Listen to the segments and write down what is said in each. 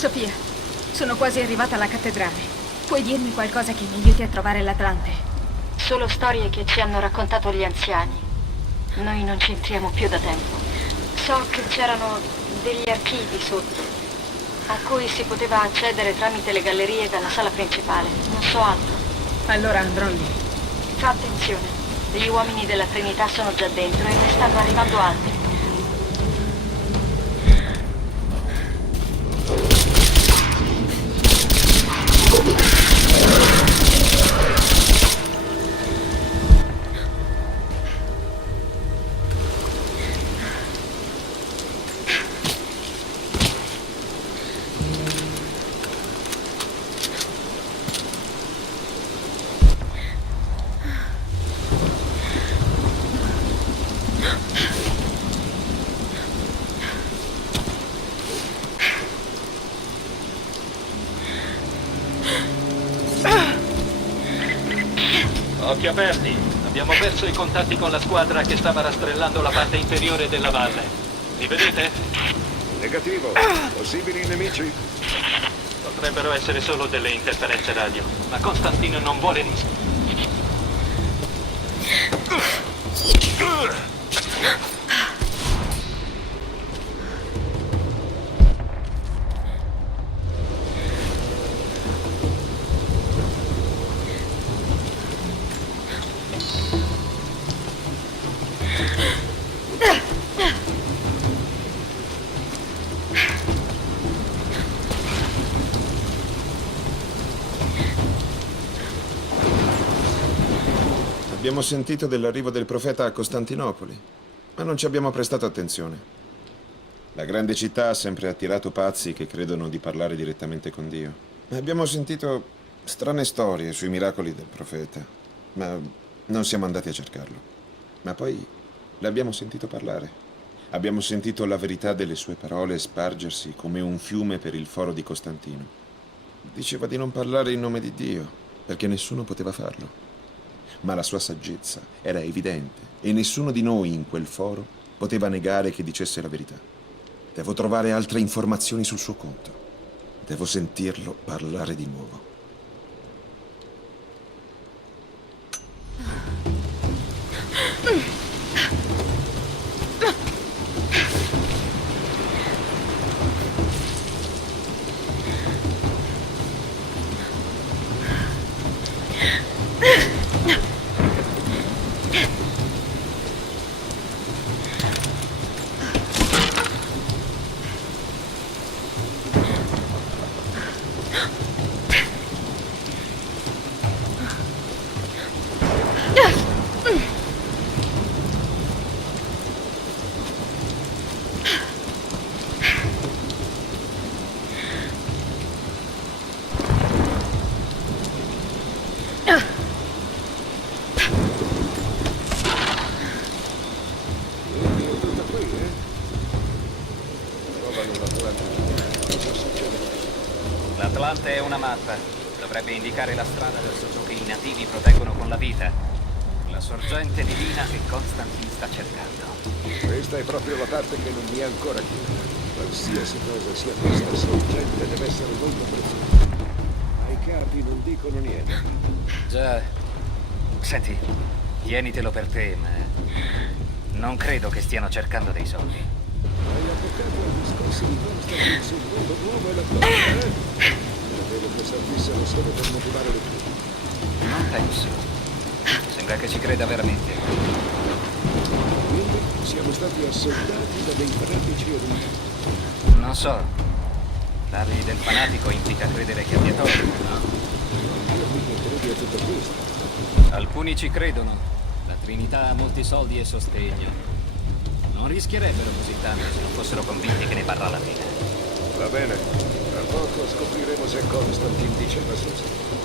Sofia, sono quasi arrivata alla cattedrale. Puoi dirmi qualcosa che mi aiuti a trovare l'Atlante? Solo storie che ci hanno raccontato gli anziani. Noi non ci entriamo più da tempo. So che c'erano degli archivi sotto, a cui si poteva accedere tramite le gallerie dalla sala principale. Non so altro. Allora andrò lì. Fa attenzione. Gli uomini della Trinità sono già dentro e ne stanno arrivando altri. Occhi aperti. Abbiamo perso i contatti con la squadra che stava rastrellando la parte inferiore della valle. Li vedete? Negativo. Possibili nemici? Potrebbero essere solo delle interferenze radio, ma Costantino non vuole rischi. Abbiamo sentito dell'arrivo del profeta a Costantinopoli, ma non ci abbiamo prestato attenzione. La grande città ha sempre attirato pazzi che credono di parlare direttamente con Dio. Abbiamo sentito strane storie sui miracoli del profeta, ma non siamo andati a cercarlo. Ma poi l'abbiamo sentito parlare. Abbiamo sentito la verità delle sue parole spargersi come un fiume per il foro di Costantino. Diceva di non parlare in nome di Dio, perché nessuno poteva farlo. Ma la sua saggezza era evidente e nessuno di noi in quel foro poteva negare che dicesse la verità. Devo trovare altre informazioni sul suo conto. Devo sentirlo parlare di nuovo. L'Atlante è una mappa. Dovrebbe indicare la strada verso ciò che i nativi proteggono con la vita. La sorgente divina che Constantine sta cercando. Questa è proprio la parte che non mi è ancora chiara. Qualsiasi cosa sia questa sorgente deve essere molto preziosa. Ma i capi non dicono niente. Già. Senti, tienitelo per te, ma non credo che stiano cercando dei soldi. Hai avvocato al discorso di Constantine sul mondo nuovo e la cosa, eh? Credevo che servissero solo per motivare le tue. Non penso. Sembra che ci creda veramente. Quindi siamo stati assoldati da dei fanatici orientali. Non so. Parli del fanatico implica credere che abbia torto, no? Non dirmi che credi a tutto questo. Alcuni ci credono. La Trinità ha molti soldi e sostegno. Non rischierebbero così tanto se non fossero convinti che ne varrà la pena. Va bene. Tra poco scopriremo se Constantine dice la sua.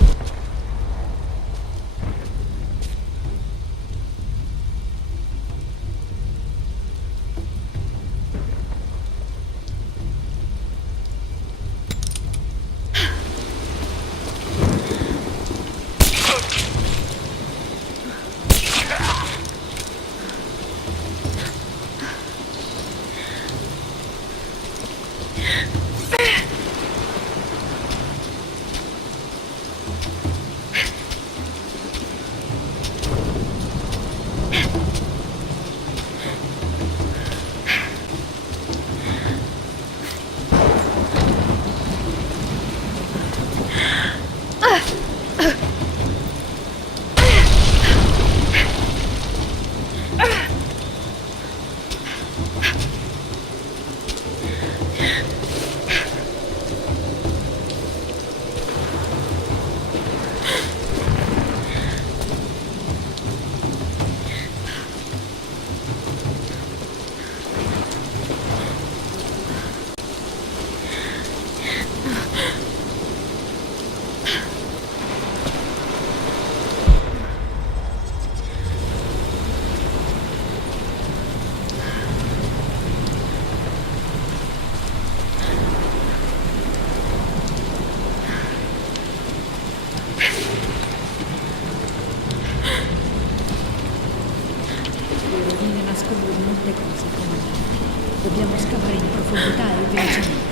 Dobbiamo scavare in profondità e velocemente.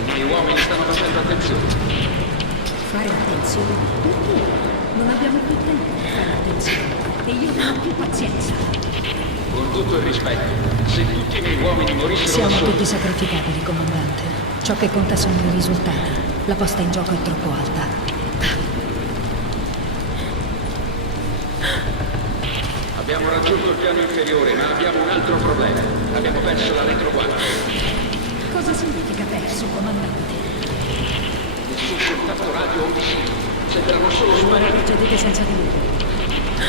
I miei uomini stanno facendo attenzione. Fare attenzione? Perché? Non abbiamo più tempo per fare attenzione. E io non ho più pazienza. Con tutto il rispetto, se tutti i miei uomini morissero da Siamo soli... tutti sacrificabili, comandante. Ciò che conta sono i risultati. La posta in gioco è troppo alta. Abbiamo raggiunto il piano inferiore, ma abbiamo un altro problema. Abbiamo perso la retroguardia. Cosa significa perso, comandante? Nessun contatto radio o vicino. Sembrano solo sparire. Procedete senza di loro.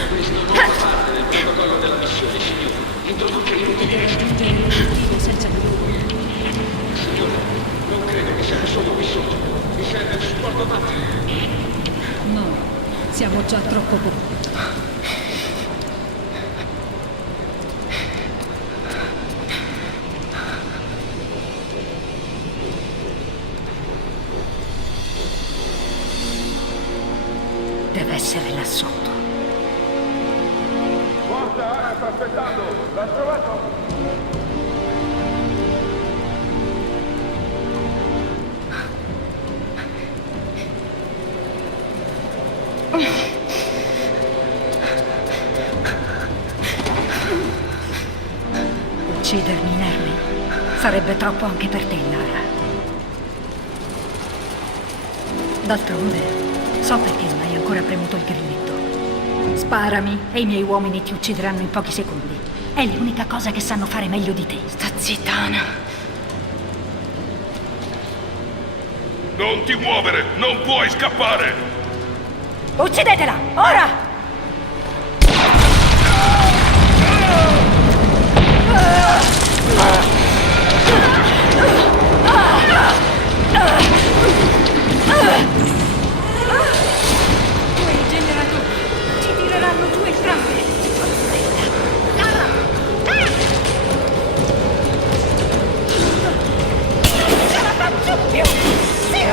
Questo non fa parte del protocollo della missione, signore. Introduce i Potete ruti. raggiungere l'obiettivo senza di loro. Signore, non credo che siamo solo qui sotto. Mi serve un supporto tattico. No, siamo già troppo pochi. Deve essere là sotto. Forza, Ana sta aspettando! L'ha trovato? Uccidermi inerme sarebbe troppo anche per te, Lara. D'altronde, so perché non hai ancora premuto il grilletto. Sparami e i miei uomini ti uccideranno in pochi secondi. È l'unica cosa che sanno fare meglio di te. Sta zitta, Ana. Non ti muovere! Non puoi scappare! Uccidetela, ora! Quei generatori ci tireranno giù entrambi. Ce la faccio più! Sì,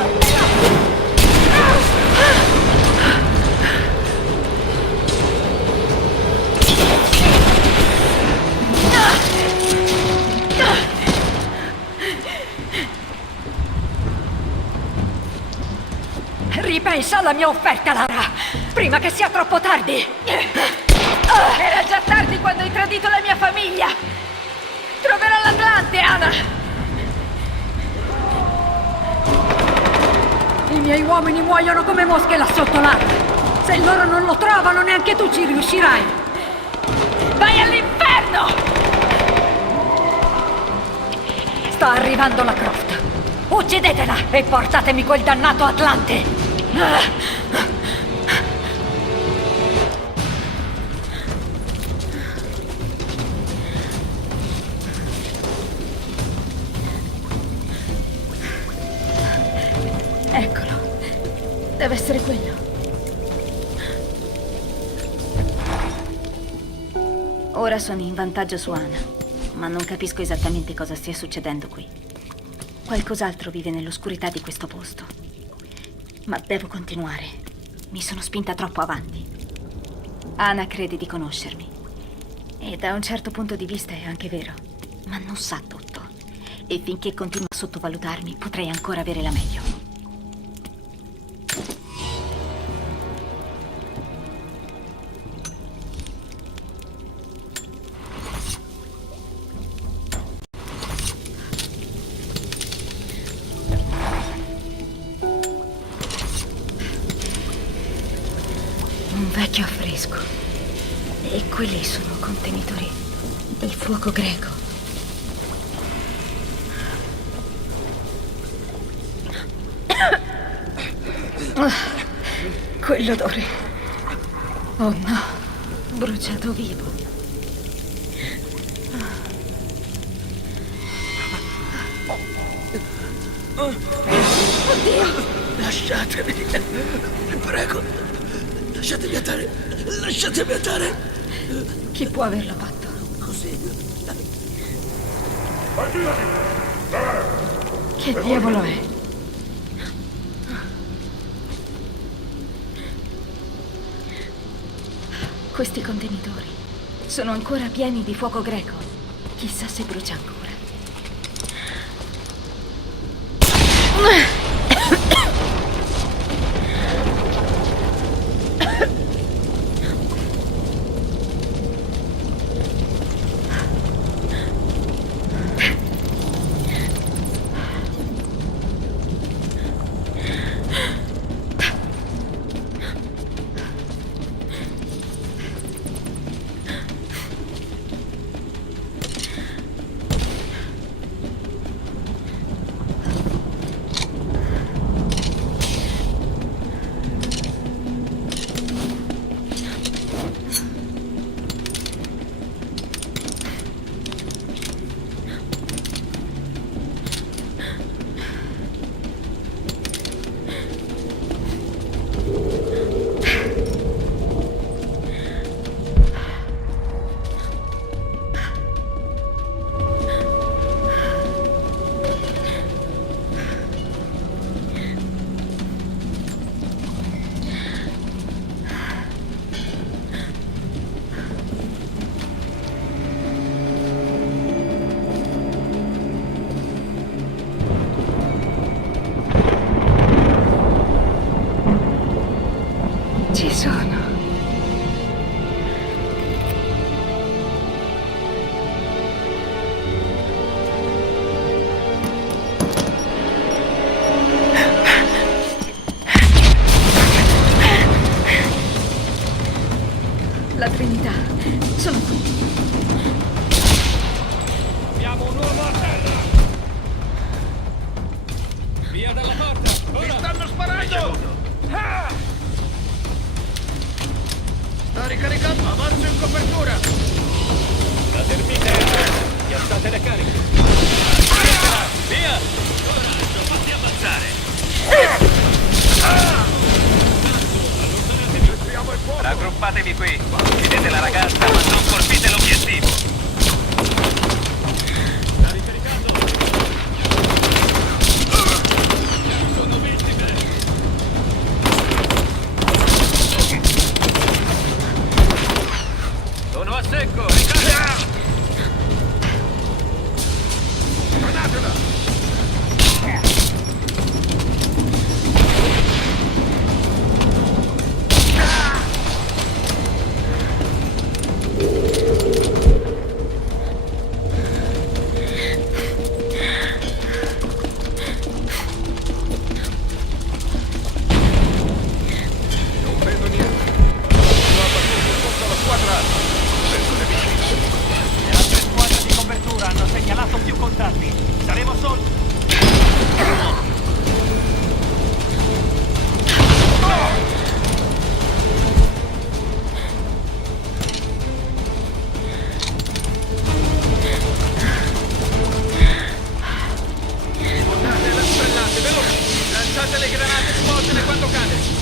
ripensa alla mia offerta, Lara, prima che sia troppo tardi. Era già tardi quando hai tradito la mia famiglia. Troverò l'Atlante, Ana. I miei uomini muoiono come mosche là sotto, Lara. Se loro non lo trovano, neanche tu ci riuscirai. Vai all'inferno! Sta arrivando la Croft. Uccidetela e portatemi quel dannato Atlante. Eccolo. Deve essere quello. Ora sono in vantaggio su Ana, ma non capisco esattamente cosa stia succedendo qui. Qualcos'altro vive nell'oscurità di questo posto. Ma devo continuare. Mi sono spinta troppo avanti. Ana crede di conoscermi. E da un certo punto di vista è anche vero. Ma non sa tutto. E finché continua a sottovalutarmi, potrei ancora avere la meglio. Un vecchio affresco. E quelli sono contenitori del fuoco greco. Quell'odore. Oh no, bruciato vivo. Oddio! Lasciatemi! Vi prego! Lasciatemi andare! Lasciatemi andare! Chi può averlo fatto? Così... Che diavolo è? Questi contenitori sono ancora pieni di fuoco greco. Chissà se brucia ancora. Ci sono. La Trinità. Sono qui. Abbiamo un uomo a terra! Via dalla porta! Ora! Mi stanno sparando! Sta ricaricando! Avanzo in copertura! La termite è a terra! Piazzate le cariche! Via! Coraggio, fatti ammazzare! Raggruppatevi qui. Uccidete la ragazza, ma non colpite l'obiettivo. Sta ricaricando! Sono vittime! Sono a secco! Ricarica! Granatela! Non vedo niente. Ho abbattuto tutta la squadra. Persone vicine. Le altre squadre di copertura hanno segnalato più contatti. Saremo soli. Smontate e rastrellate, veloci! Lanciate le granate, svoltele quando cade!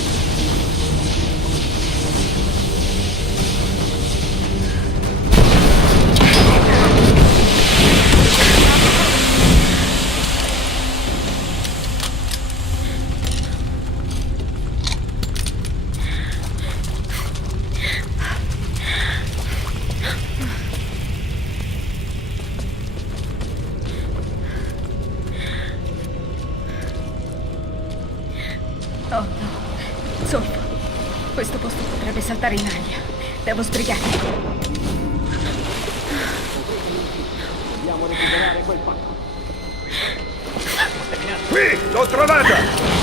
Oh no. Zolfo. Questo posto potrebbe saltare in aria. Devo sbrigarmi. Qui! L'ho trovata!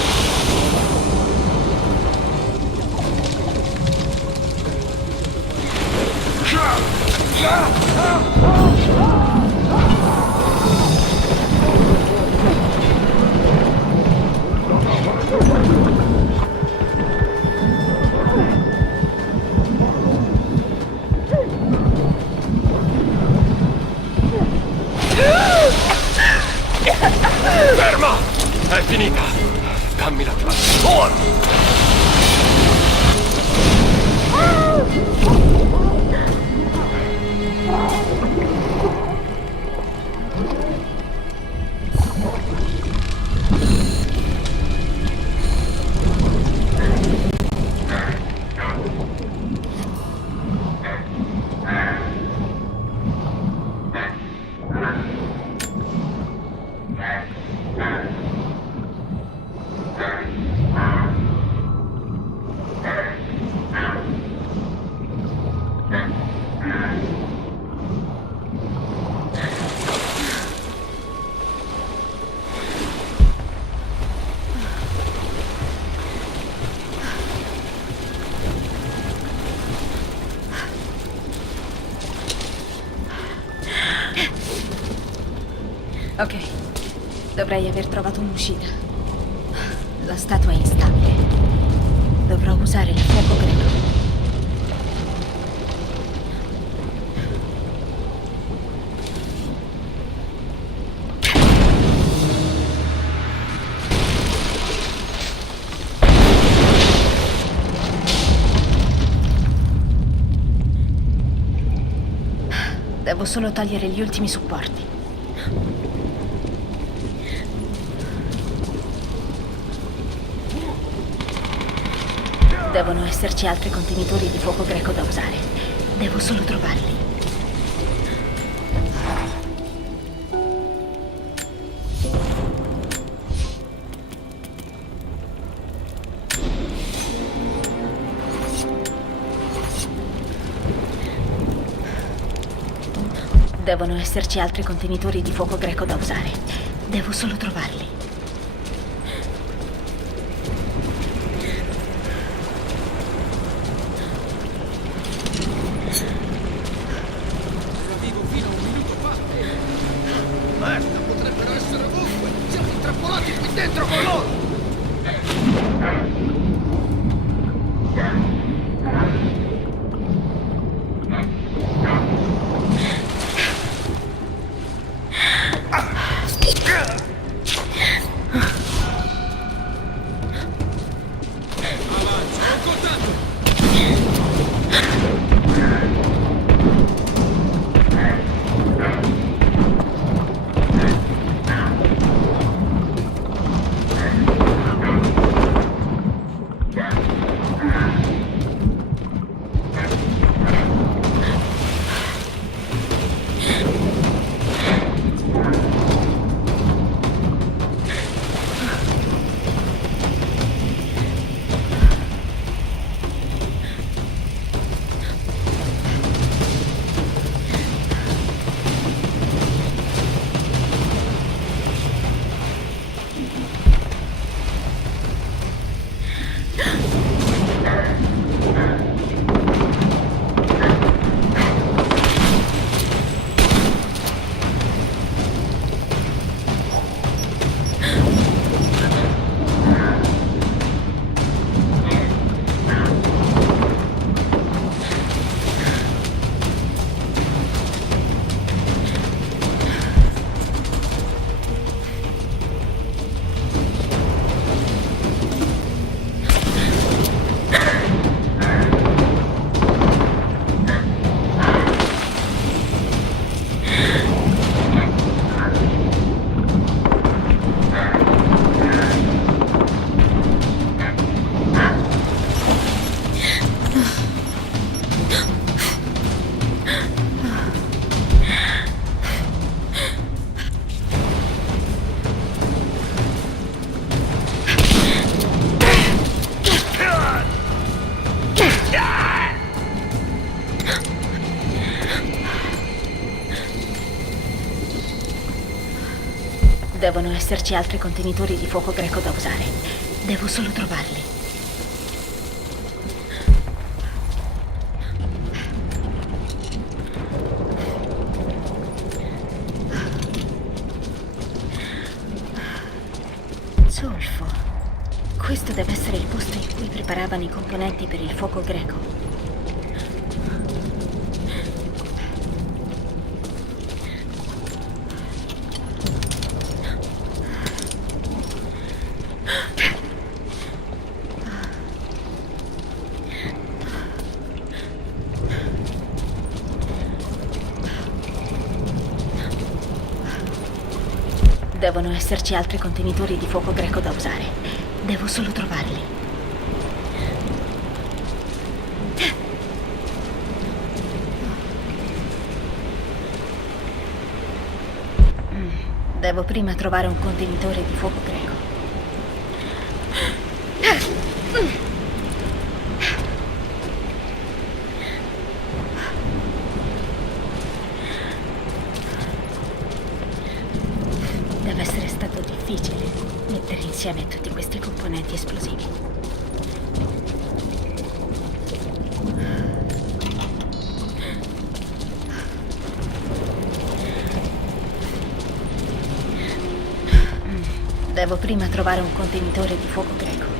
Ferma! È finita! Dammi la classe. Ora! Ok, dovrei aver trovato un'uscita. La statua è instabile. Dovrò usare il fuoco greco. Devo solo togliere gli ultimi supporti. Devono esserci altri contenitori di fuoco greco da usare. Devo solo trovarli. Devono esserci altri contenitori di fuoco greco da usare. Devo solo trovarli. Era vivo fino a un minuto fa. Merda, potrebbero essere ovunque. Siamo intrappolati qui dentro con loro. Avanti, ho contatto. Devono esserci altri contenitori di fuoco greco da usare. Devo solo trovarli. Zolfo. Questo deve essere il posto in cui preparavano i componenti per il fuoco greco. Devono esserci altri contenitori di fuoco greco da usare. Devo solo trovarli. Devo prima trovare un contenitore di fuoco greco. Deve essere stato difficile mettere insieme tutti questi componenti esplosivi. Devo prima trovare un contenitore di fuoco greco.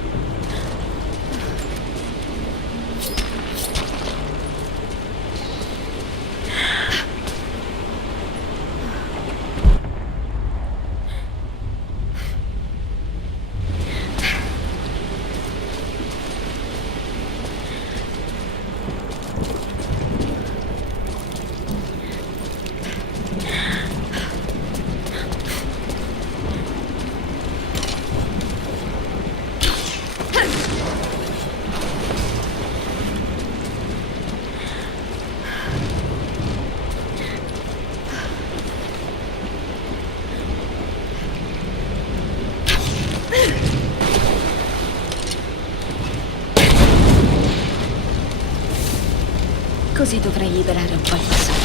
Così dovrei liberare un po' il passaggio.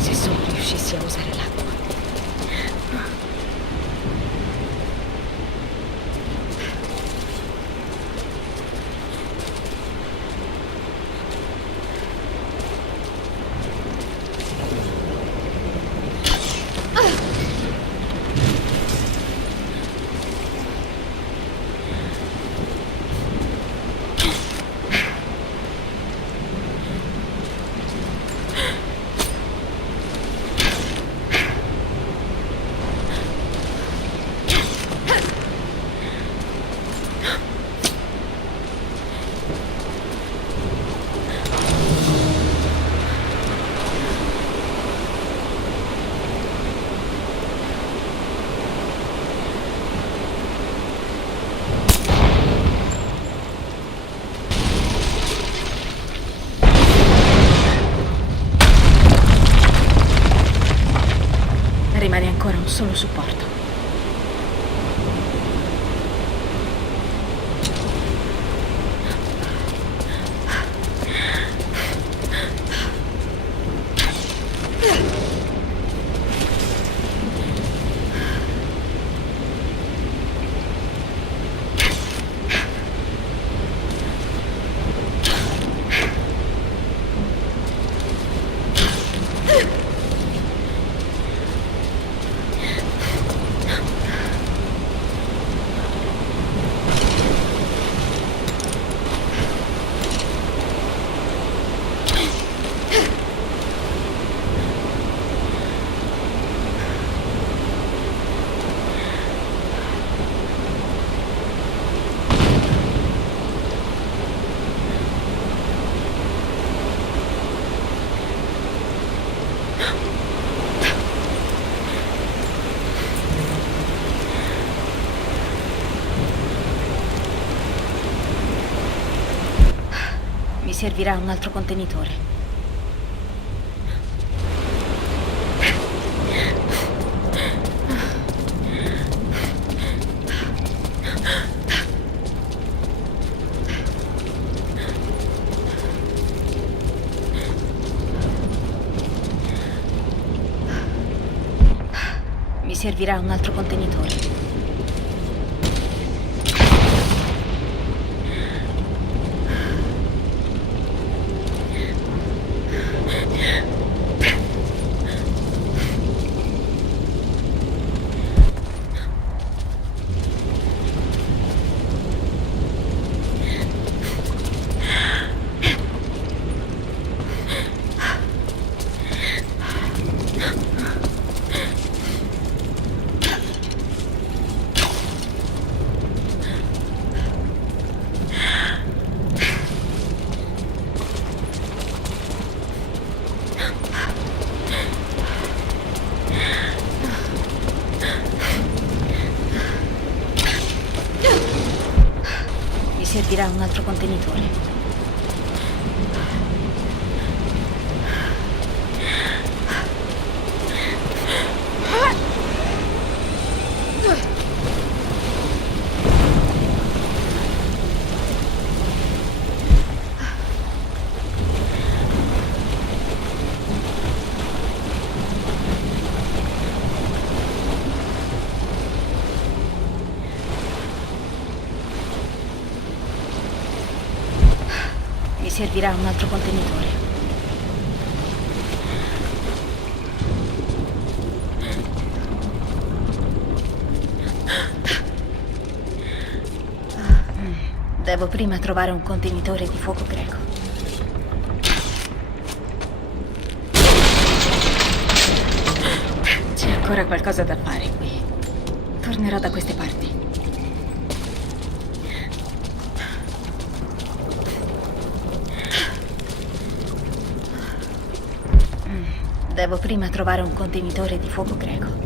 Se solo riuscissi a usare l'acqua. Rimane ancora un solo supporto. Mi servirà un altro contenitore. Mi servirà un altro contenitore. Servirà un altro contenitore. servirà un altro contenitore. Devo prima trovare un contenitore di fuoco greco. C'è ancora qualcosa da fare qui. Tornerò da queste parti. Devo prima trovare un contenitore di fuoco greco.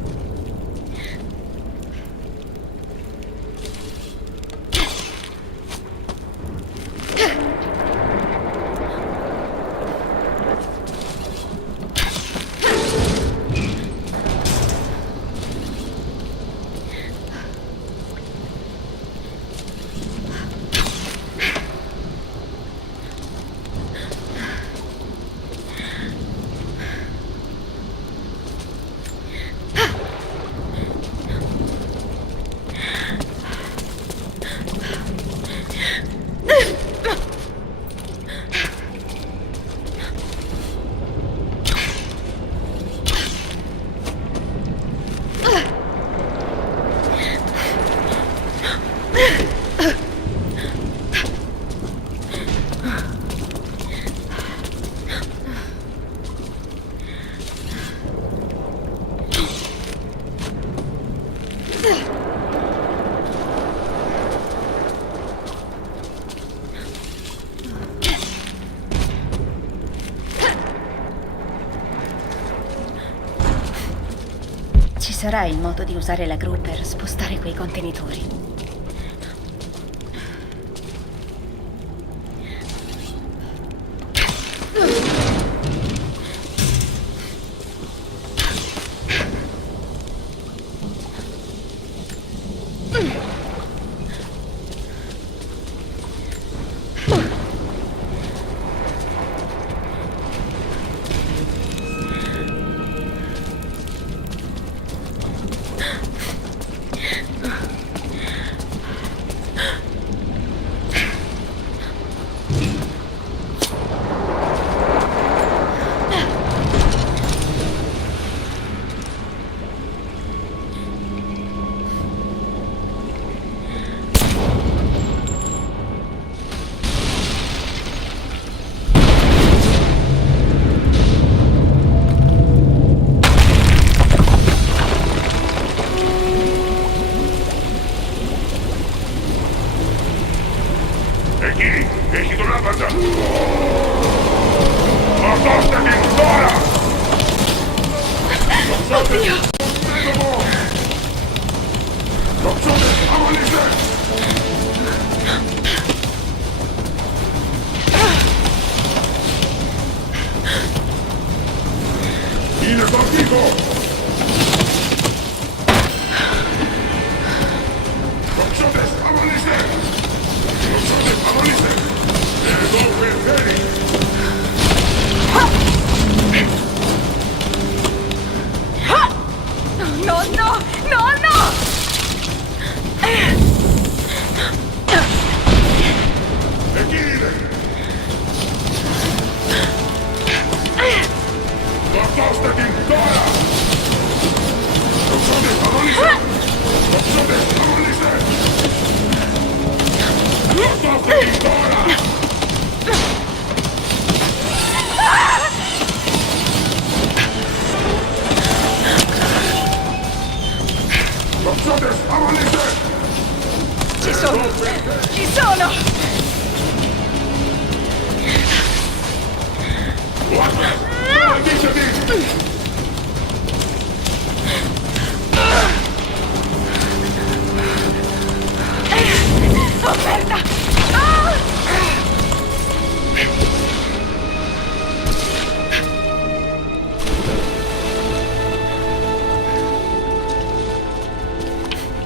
Ci sarà il modo di usare la gru per spostare quei contenitori. Ci sono! Ci sono! Oh, merda!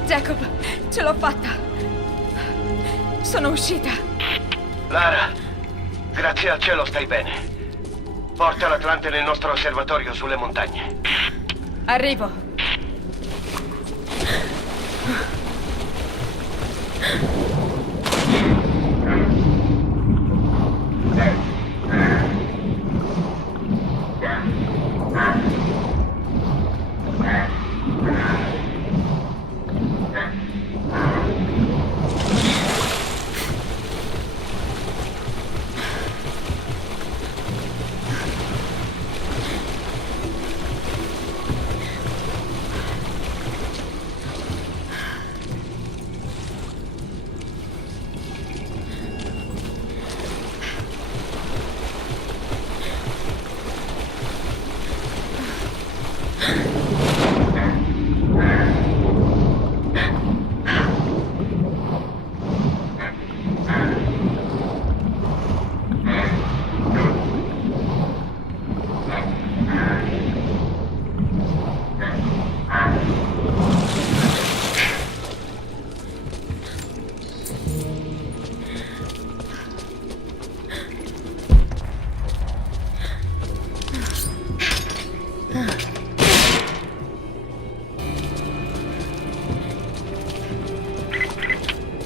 Jacob, ce l'ho fatta! Sono uscita! Lara, grazie al cielo stai bene. Porta l'Atlante nel nostro osservatorio sulle montagne. Arrivo!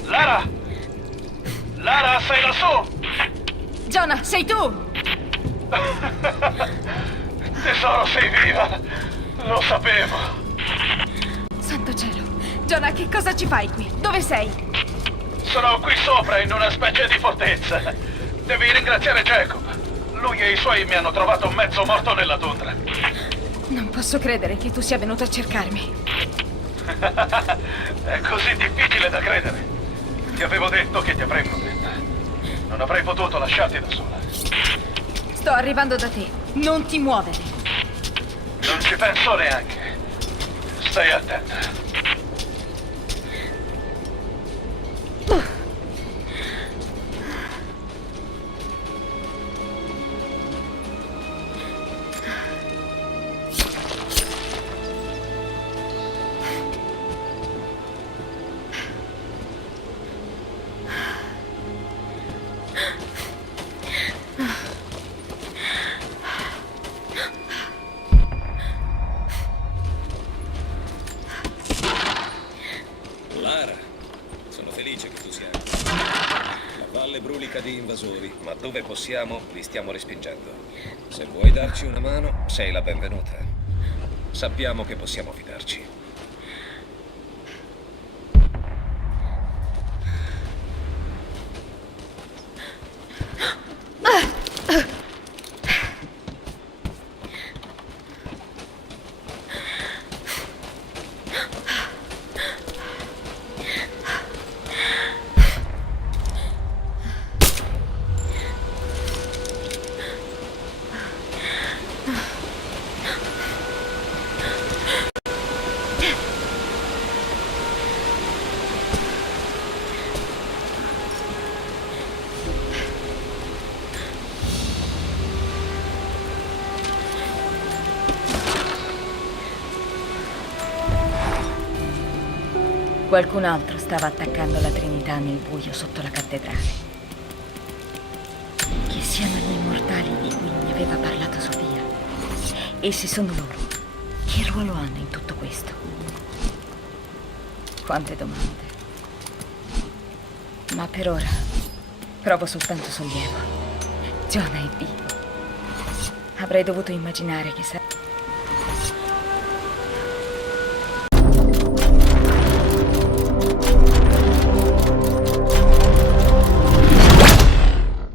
Lara! Lara, sei lassù! Jonah, sei tu! Tesoro, sei viva! Lo sapevo! Santo cielo! Jonah, che cosa ci fai qui? Dove sei? Sono qui sopra in una specie di fortezza. Devi ringraziare Jacob. Lui e i suoi mi hanno trovato mezzo morto nella tundra. Non posso credere che tu sia venuto a cercarmi. È così difficile da credere. Ti avevo detto che ti avrei protetta. Non avrei potuto lasciarti da sola. Sto arrivando da te. Non ti muovere. Non ci penso neanche. Stai attenta. Lara, sono felice che tu sia qui. La valle brulica di invasori, ma dove possiamo li stiamo respingendo. Se vuoi darci una mano, sei la benvenuta. Sappiamo che possiamo fidarci. Qualcun altro stava attaccando la Trinità nel buio sotto la cattedrale. Che siano gli immortali di cui mi aveva parlato Sofia. E se sono loro, che ruolo hanno in tutto questo? Quante domande. Ma per ora provo soltanto sollievo. Jonah è vivo. Avrei dovuto immaginare che sarebbe